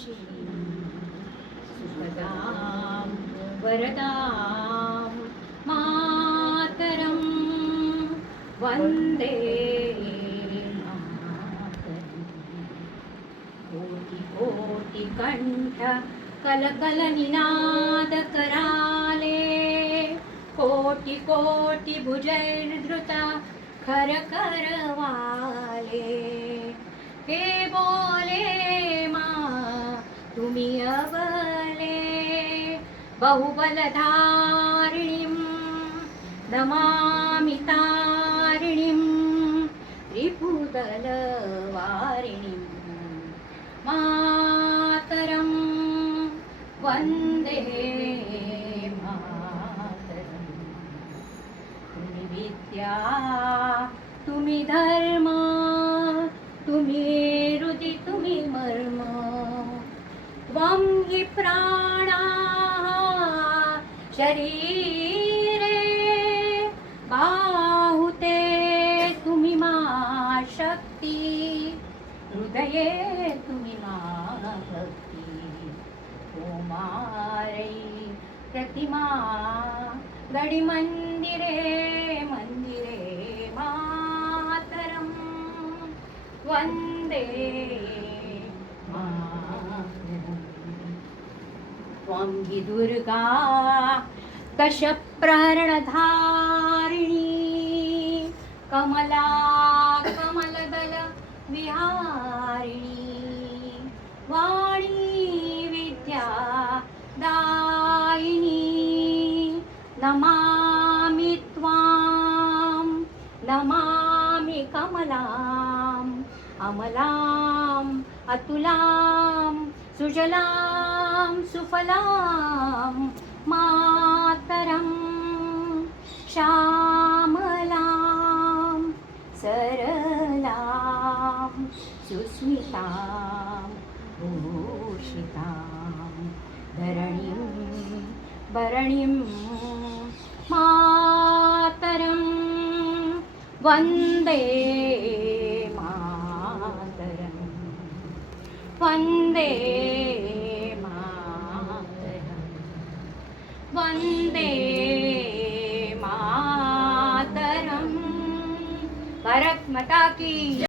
कामाक्षी सुखदां वरदां मातरं वन्दे कोटिकोटिकण्ठ कलकलनिनादकराले कोटिकोटिभुजैर्धृता खरकरवाले। हे बोले मा बहुबलधारिणीं नमामि तारिणीं रिपुदलवारिणीं मातरं वन्दे मातरम्। तुम्ही विद्या तुम्ही धर्म तुम्ही तुम्ही शरीरे बाहुते तुम्ही मा शक्ती हृदये तुम्ही मा भक्ती कुमारै प्रतिमा गडी मंदिरे मंदिरे मातरं वन्दे मातरम् त्वं हि दुर्गा दशप्रहरणधारिणी कमला कमलदल विहारिणी। वाणी विद्या दायिनी। नमामि त्वां नमामि कमलाम्। अमलाम् अतुलां सुजलां सुफलां मातरं श्यामलां सरलां सुस्मितां भूषितां धरणीं भरणीं मातरं वन्दे मातरं वन्दे वन्दे मातरम्। भारत मता की